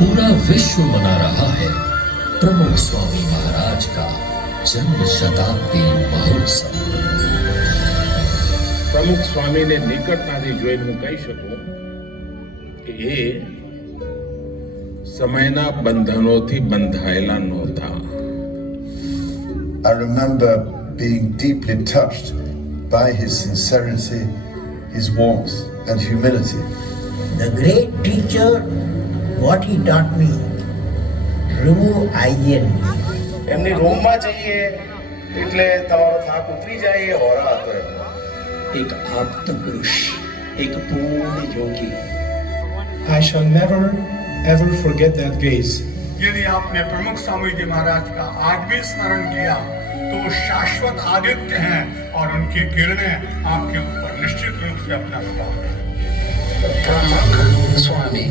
पूरा विश्व मना रहा है प्रमुख स्वामी महाराज का जन्म शताब्दी महोत्सव। પ્રમુખ સ્વામીને નિકટતાથી જોઈને હું કહી શકું કે એ સમયના બંધનોથી બંધાયેલા નહોતા. I remember being deeply touched by his sincerity, his warmth and humility. The great teacher, what he taught me, remove I and me. એમની રૂમમાં જઈએ એટલે તમારો થાક ઉતરી જાય એ હોરા હતો એમનો. एक आप्त पुरुष, एक पूर्ण योगी. I shall never ever forget that gaze. यदि आपने प्रमुख स्वामी जी महाराज का आज भी स्मरण किया तो वो शाश्वत आदित्य हैं और उनकी किरणें आपके ऊपर निश्चित रूप से अपना प्रभाव डालेंगी. Pramukh Swami,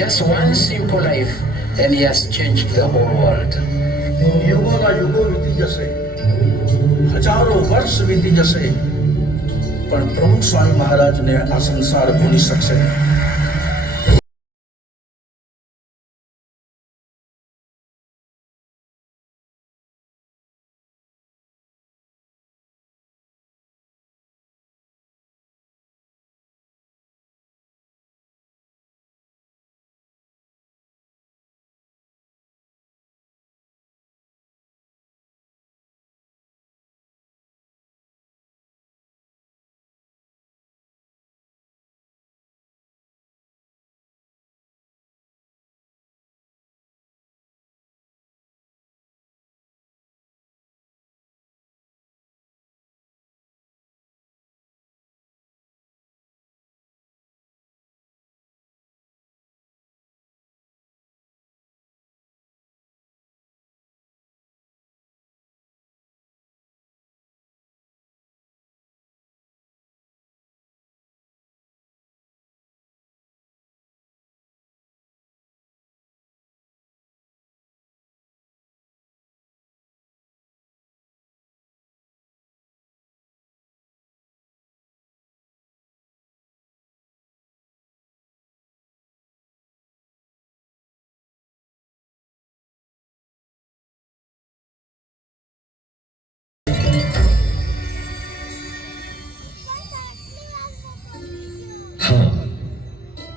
just one simple life and he has changed the whole world. યુગોના યુગો વીતી જશે, હજારો વર્ષ વીતી જશે, પણ પ્રમુખ સ્વામી મહારાજને આ સંસાર ભૂલી શકશે નહીં. हाँ,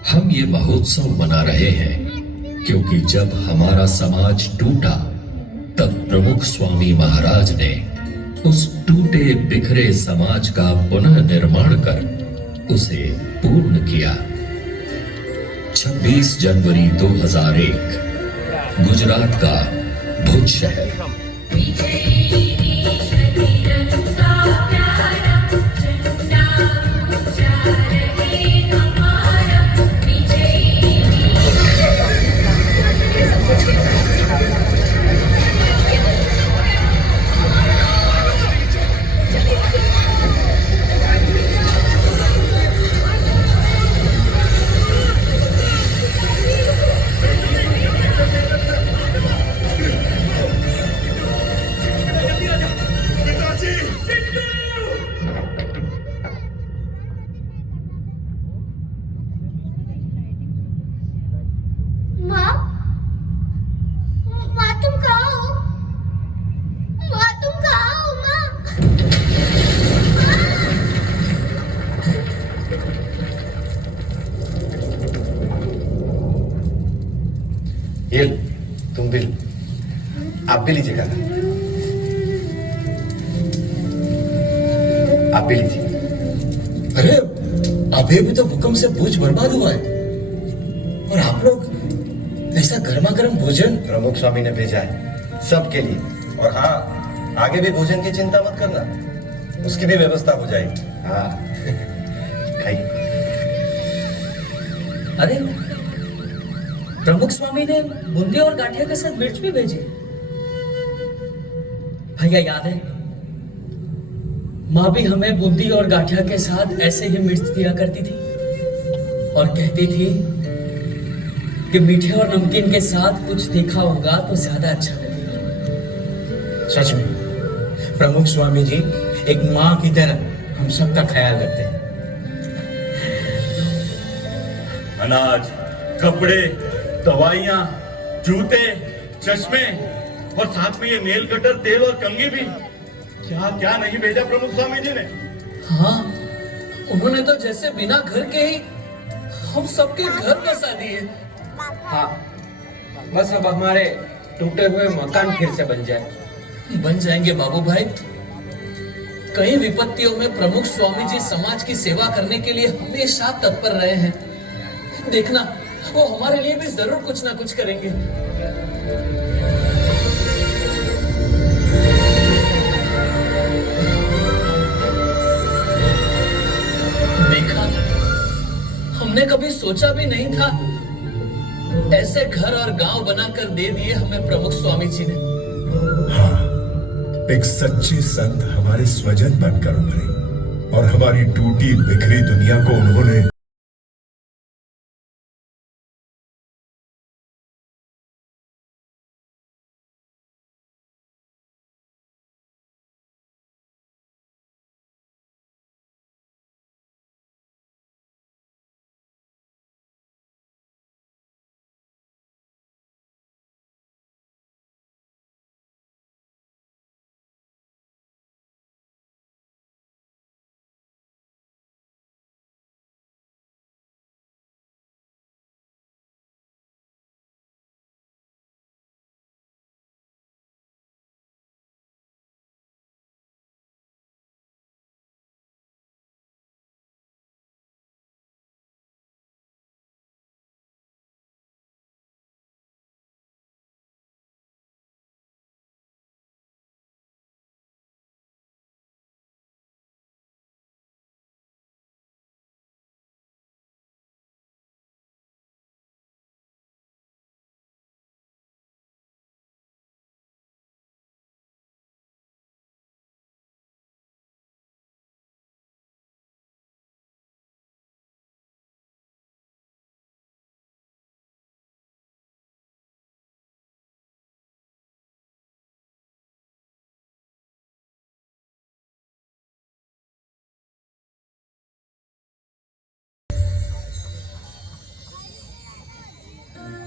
हम ये महोत्सव मना रहे हैं क्योंकि जब हमारा समाज टूटा तब प्रमुख स्वामी महाराज ने उस टूटे बिखरे समाज का पुनः निर्माण कर उसे पूर्ण किया. 26 जनवरी 2001 गुजरात का भुज शहर. ये तुम भी आप भी लीजिएगा, आप भी लीजिए. अरे अभी भी तो भूकंप से भुज बर्बाद हुआ है और आप लोग ऐसा गर्मा गर्म भोजन. प्रमुख स्वामी ने भेजा है सबके लिए. और हाँ, आगे भी भोजन की चिंता मत करना, उसकी भी व्यवस्था हो जाएगी. हाँ खाइए. अरे प्रमुख स्वामी ने बूंदी और गाठिया के साथ मिर्च भी भेजी. भैया याद है, माँ भी हमें बूंदी और गाठिया के साथ ऐसे ही मिर्च दिया करती थी और कहती थी कि मीठे और नमकीन के साथ कुछ तीखा होगा तो ज्यादा अच्छा लगेगा. सच में प्रमुख स्वामी जी एक माँ की तरह हम सबका ख्याल रखते हैं. अनाज, कपड़े दवाइयाँ, जूते, चश्मे और साथ में ये नेल कटर, तेल और कंघी भी। क्या क्या नहीं भेजा प्रमुख स्वामी जी ने। हाँ, उन्होंने तो जैसे बिना घर के ही हम सबके घर बसा दिए। हाँ, बस अब हमारे टूटे हुए मकान फिर से बन जाए। बन जाएंगे बाबू भाई। कई विपत्तियों में प्रमुख स्वामी जी समाज की सेवा करने के लिए हमेशा तत्पर रहे हैं। देखना, वो हमारे लिए भी जरूर कुछ ना कुछ करेंगे। देखा, हमने कभी सोचा भी नहीं था ऐसे घर और गांव बनाकर दे दिए हमें प्रमुख स्वामी जी ने। हाँ, एक सच्चे संत हमारे स्वजन बनकर उभरे और हमारी टूटी बिखरी दुनिया को उन्होंने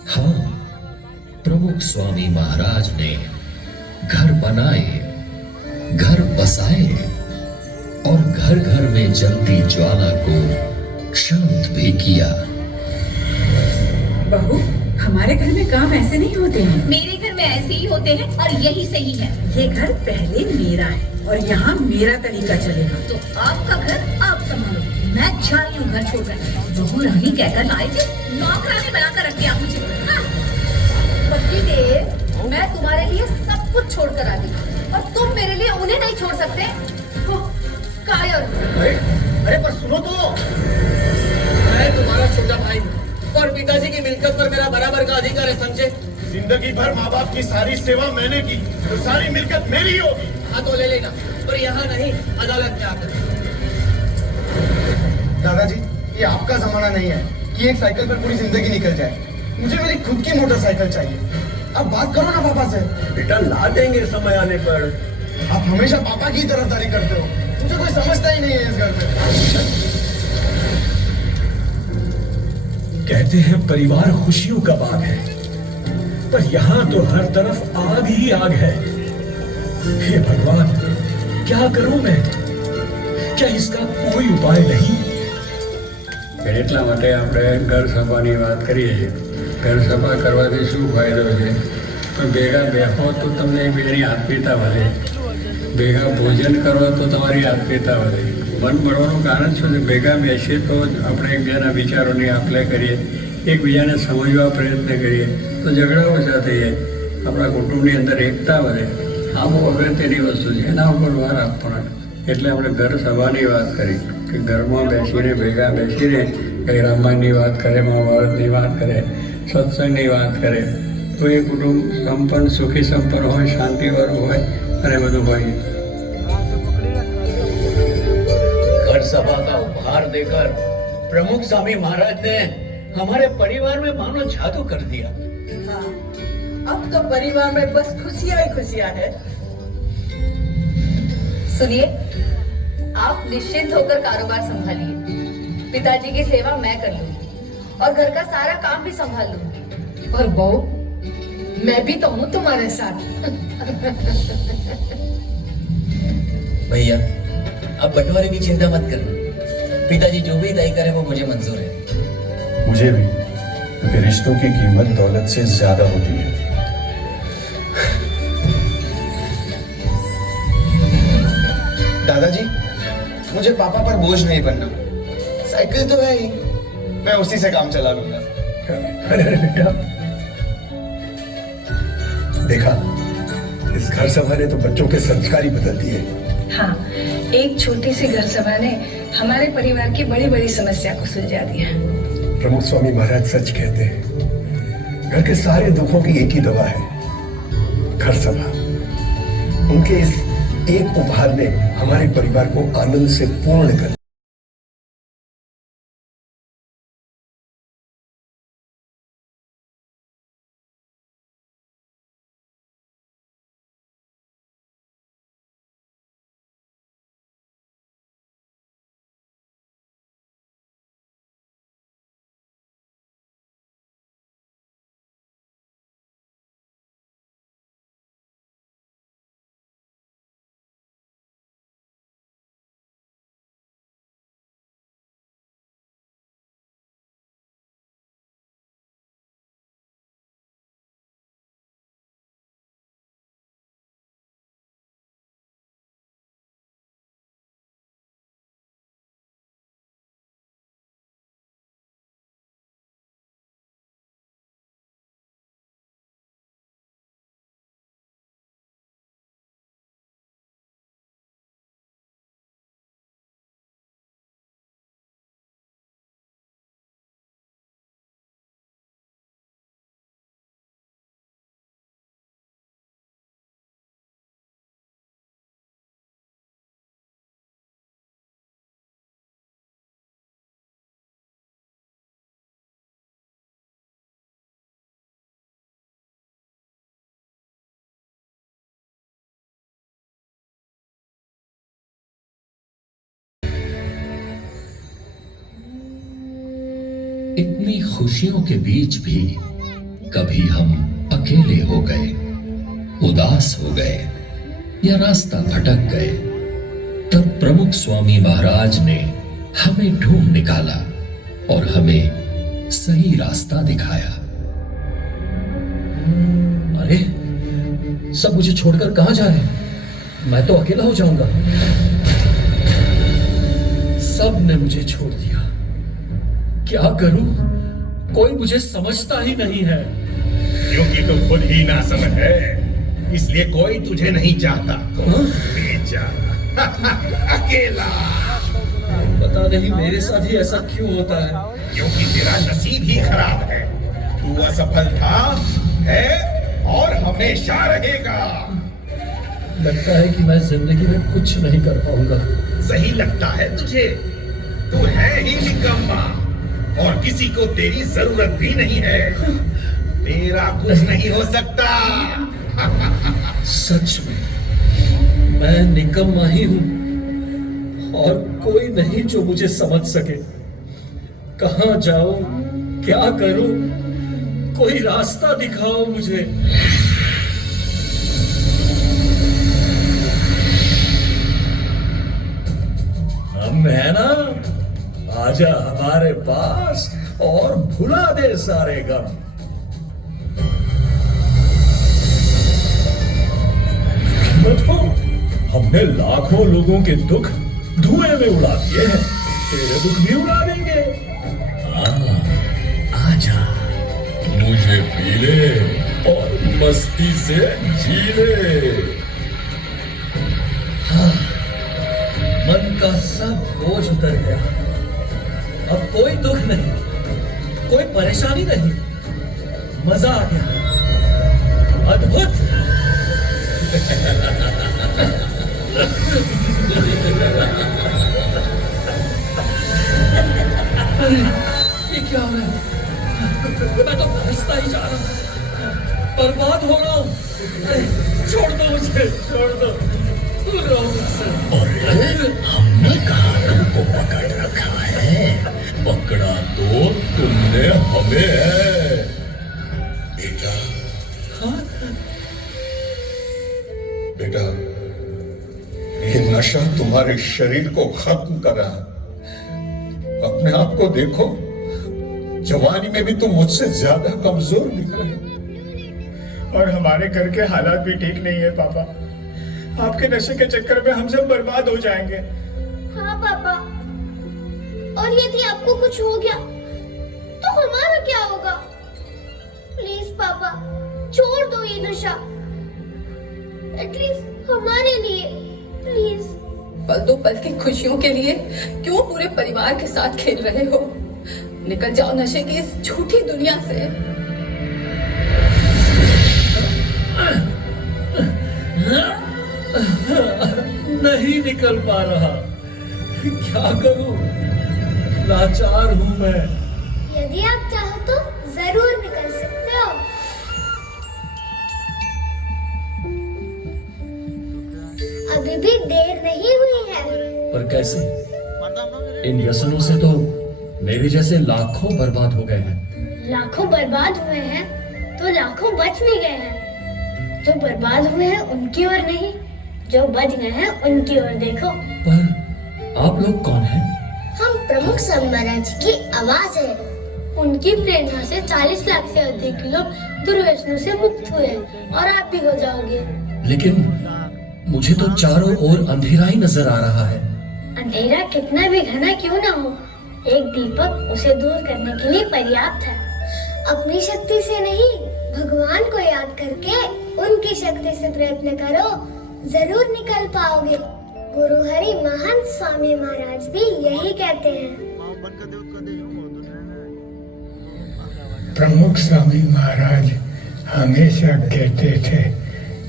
हाँ, प्रमुख स्वामी महाराज ने घर बनाए, घर बसाए और घर घर में जलती ज्वाला को शांत भी किया। बहू, हमारे घर में काम ऐसे नहीं होते हैं। मेरे घर में ऐसे ही होते हैं और यही सही है। ये घर पहले मेरा है और यहाँ मेरा तरीका चलेगा। तो आपका घर आप संभालो, मैं जा रही हूँ घर छोड़कर। बहू रानी कहकर लाए थे, नौकरानी बनाकर रख दिया मुझे। पति देव, मैं तुम्हारे लिए सब कुछ छोड़कर आ गई और तुम मेरे लिए उन्हें नहीं छोड़ सकते। कायर। अरे पर सुनो तो, मैं तुम्हारा छोटा भाई और पिताजी की मिलकत पर मेरा बराबर का अधिकार है, समझे? जिंदगी भर माँ बाप की सारी सेवा मैंने की, तो सारी मिलकत मेरी होगी। हाँ तो ले लेना, पर यहाँ नहीं, अदालत में आकर। दादाजी, ये आपका जमाना नहीं है कि एक साइकिल पर पूरी जिंदगी निकल जाए। मुझे मेरी खुद की मोटरसाइकिल चाहिए। अब बात करो ना पापा से। बेटा ला देंगे समय आने पर। आप हमेशा पापा की तरफदारी करते हो, मुझे कोई समझता ही नहीं है इस घर में। कहते हैं परिवार खुशियों का बाग है, पर यहाँ तो हर तरफ आग ही आग है। हे भगवान, क्या करूं मैं? क्या इसका कोई उपाय नहीं? એટલા માટે આપણે ઘર સભાની વાત કરીએ છીએ। ઘર સભા કરવાથી શું ફાયદો છે? પણ ભેગા બેહો તો તમને એકબીજાની આત્મીયતા વધે, ભેગા ભોજન કરો તો તમારી આત્મીયતા વધે। મન મળવાનું કારણ શું છે? ભેગા બેસીએ તો આપણે એકબીજાના વિચારોની આપ-લે કરીએ, એકબીજાને સમજવા પ્રયત્ન કરીએ તો ઝઘડા ઓછા થઈ જાય, આપણા કુટુંબની અંદર એકતા વધે। આ બહુ અગત્યની વસ્તુ છે, એના ઉપર ભાર આપવાનો। એટલે આપણે ઘર સભાની વાત કરી કે ઘરમાં બેસીને ભેગા બેસીને કંઈ રામાયણની વાત કરે, મહાભારતની વાત કરે, સત્સંગની વાત કરે તો એ કુટુંબ સંપન્ન, સુખી સંપન્ન હોય, શાંતિવાળું હોય અને બધું હોય। घर सभा का उपहार देकर प्रमुख स्वामी महाराज ने हमारे परिवार में मानो जादू कर दिया। हाँ, अब तो परिवार में बस खुशियाँ ही खुशियाँ है। सुनिए, आप निश्चिंत होकर कारोबार संभालिए। पिताजी की सेवा मैं कर लूंगी और घर का सारा काम भी संभाल लूंगी। और बहू, मैं भी तो हूँ तुम्हारे साथ। भैया, अब बंटवारे की चिंता मत करना। पिताजी जो भी तय करे वो मुझे मंजूर है। मुझे भी, क्योंकि रिश्तों की कीमत दौलत से ज्यादा होती है। दादाजी, मुझे पापा पर बोझ नहीं बनना। साइकिल तो है ही, मैं उसी से काम चला लूंगा। अरे बेटा, देखा, इस घर सभा ने तो बच्चों के संस्कार ही बदल दिए। हाँ, एक छोटी सी घर सभा ने हमारे परिवार की बड़ी बड़ी समस्या को सुलझा दिया। प्रमुख स्वामी महाराज सच कहते हैं, घर के सारे दुखों की एक ही दवा है, घर सभा। उनके इस एक उपहार ने हमारे परिवार को आनंद से पूर्ण कर। इतनी खुशियों के बीच भी कभी हम अकेले हो गए, उदास हो गए या रास्ता भटक गए, तब प्रमुख स्वामी महाराज ने हमें ढूंढ निकाला और हमें सही रास्ता दिखाया। अरे, सब मुझे छोड़कर कहां जा रहे हैं? मैं तो अकेला हो जाऊंगा। सब ने मुझे छोड़ दिया, क्या करूं? कोई मुझे समझता ही नहीं है। क्योंकि तू खुद ही नासमझ है, इसलिए कोई तुझे नहीं चाहता। बेचारा, अकेला। पता नहीं मेरे साथ ही ऐसा क्यों होता है। क्योंकि तेरा नसीब ही खराब है। तू असफल था, है और हमेशा रहेगा। लगता है कि मैं जिंदगी में कुछ नहीं कर पाऊंगा। सही लगता है तुझे? तू है ही निकम्मा और किसी को तेरी जरूरत भी नहीं है। तेरा कुछ नहीं हो सकता। सच में मैं निकम्मा ही हूं और कोई नहीं जो मुझे समझ सके। कहां जाऊं, क्या करूं? कोई रास्ता दिखाओ मुझे। हम है ना, आजा हमारे पास और भुला दे सारे गम। मत हो, हमने लाखों लोगों के दुख धुएं में उड़ा दिए हैं, तेरे दुख भी उड़ा देंगे। आजा, मुझे पी ले और मस्ती से जी ले। मन का सब बोझ उतर गया, अब कोई दुख नहीं, कोई परेशानी नहीं, मजा आ गया, अद्भुत। ये क्या हो रहा है? मैं तो हंसता ही जा रहा हूँ, बर्बाद हो रहा हूँ। छोड़ दो मुझे, छोड़ दो, दूर रहो मुझसे। हमने कहा तुमको पकड़ रखा है, पकड़ा तो तुमने हमें है। बेटा बेटा, ये नशा तुम्हारे शरीर को खत्म कर रहा है। अपने आप को देखो, जवानी में भी तुम मुझसे ज्यादा कमजोर दिख रहे हो। और हमारे घर के हालात भी ठीक नहीं है पापा। आपके नशे के चक्कर में हम सब बर्बाद हो जाएंगे। हाँ पापा, और यदि आपको कुछ हो गया तो हमारा क्या होगा? प्लीज पापा, छोड़ दो ये नशा, एटलीस्ट हमारे लिए, प्लीज। पल दो पल की खुशियों के लिए क्यों पूरे परिवार के साथ खेल रहे हो? निकल जाओ नशे की इस झूठी दुनिया से। नहीं निकल पा रहा, क्या करूं? लाचार हूं मैं। यदि आप चाहो तो जरूर निकल सकते हो। अभी भी देर नहीं हुई है। पर कैसे? इन व्यसनों से तो मेरे जैसे लाखों बर्बाद हो गए हैं। लाखों बर्बाद हुए हैं तो लाखों बच भी गए हैं। जो बर्बाद हुए हैं उनकी ओर नहीं, जो बच गए हैं उनकी ओर देखो। पर आप लोग कौन हैं? हम प्रमुख महाराज की आवाज है। उनकी प्रेरणा से 40 लाख से अधिक लोग दुर्व्यसनों से मुक्त हुए, और आप भी हो जाओगे। लेकिन मुझे तो चारों ओर अंधेरा ही नजर आ रहा है। अंधेरा कितना भी घना क्यों ना हो, एक दीपक उसे दूर करने के लिए पर्याप्त है। अपनी शक्ति से नहीं, भगवान को याद करके उनकी शक्ति से प्रयत्न करो, जरूर निकल पाओगे। गुरु हरि महंत स्वामी महाराज भी यही कहते हैं। प्रमुख स्वामी महाराज हमेशा कहते थे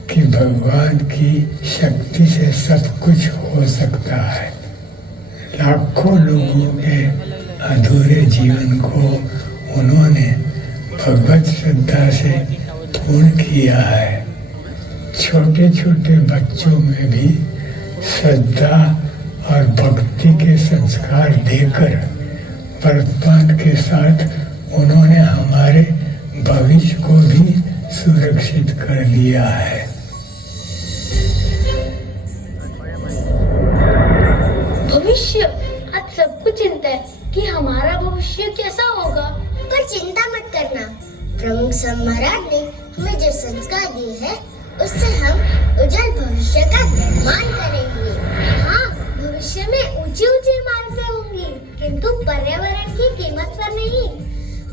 कि भगवान की शक्ति से सब कुछ हो सकता है। लाखों लोगों के अधूरे जीवन को उन्होंने भगवत श्रद्धा से पूर्ण किया है। छोटे छोटे बच्चों में भी श्रद्धा और भक्ति के संस्कार देकर वर्तमान के साथ उन्होंने हमारे भविष्य को भी सुरक्षित कर लिया है। भविष्य, आज सबको चिंता है कि हमारा भविष्य कैसा होगा। पर चिंता मत करना, प्रमुख स्वामी महाराज ने हमें जो संस्कार दिए हैं उससे हम उज्जवल भविष्य का निर्माण करेंगे। हाँ, भविष्य में ऊंची ऊंची इमारतें होंगी, किंतु पर्यावरण की कीमत पर नहीं।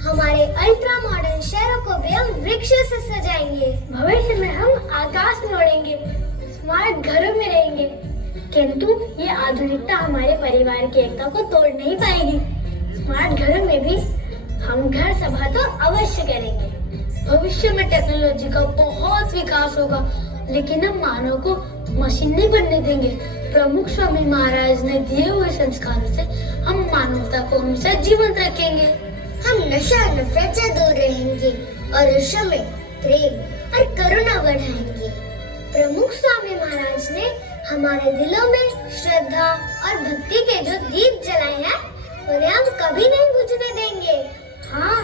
हमारे अल्ट्रा मॉडर्न शहरों को भी हम वृक्षों से सजाएंगे। भविष्य में हम आकाश में उड़ेंगे, स्मार्ट घरों में रहेंगे, किंतु ये आधुनिकता हमारे परिवार की एकता को तोड़ नहीं पाएगी। स्मार्ट घरों में भी हम घर सभा तो अवश्य करेंगे। भविष्य में टेक्नोलॉजी का बहुत विकास होगा, लेकिन हम मानव को मशीन नहीं बनने देंगे। प्रमुख स्वामी महाराज ने दिए हुए संस्कारों से हम मानवता को हमेशा जीवंत रखेंगे। हम नशा नफरत से दूर रहेंगे और विश्व में प्रेम और करुणा बढ़ाएंगे। प्रमुख स्वामी महाराज ने हमारे दिलों में श्रद्धा और भक्ति के जो दीप जलाए हैं, उन्हें हम कभी नहीं बुझने देंगे। हाँ,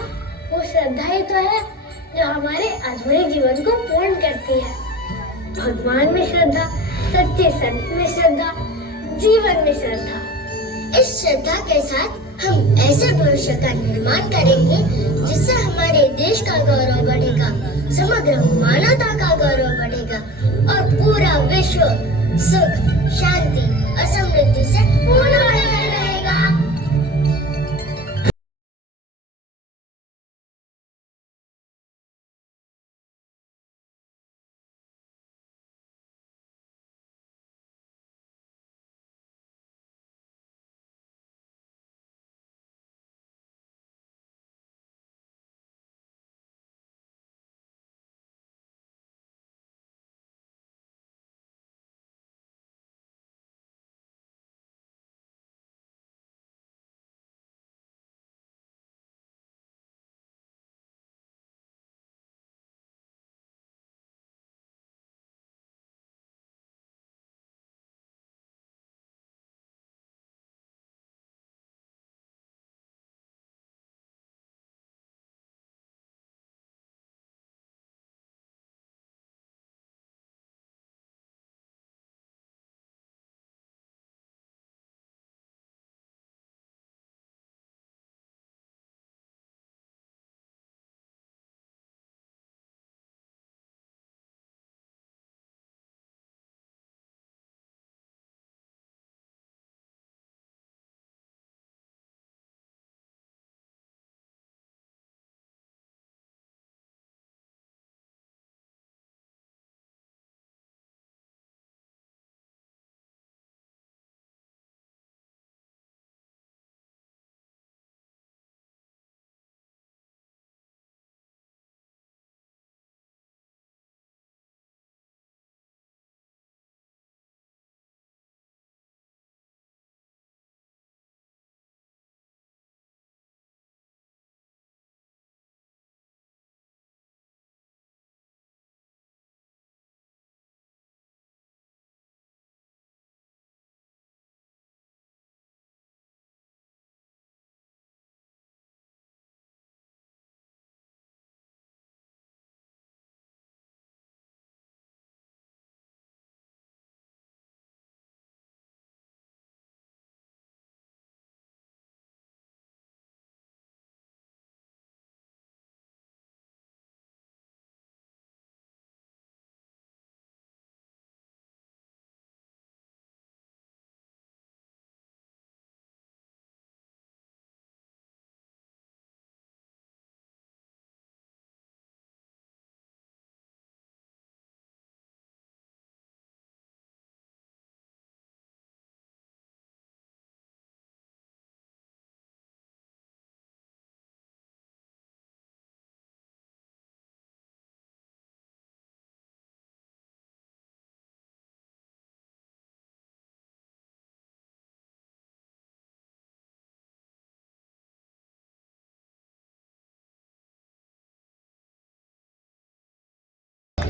वो श्रद्धा ही तो है जो हमारे अधूरे जीवन को पूर्ण करती है। भगवान में श्रद्धा, सच्चे संत में श्रद्धा, जीवन में श्रद्धा। इस श्रद्धा के साथ हम ऐसे भविष्य का निर्माण करेंगे जिससे हमारे देश का गौरव बढ़ेगा, समग्र मानवता का गौरव बढ़ेगा और पूरा विश्व सुख, शांति और समृद्धि से पूर्ण रहेगा।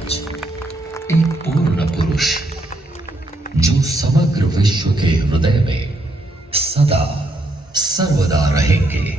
महाराज एक पूर्ण पुरुष जो समग्र विश्व के हृदय में सदा सर्वदा रहेंगे।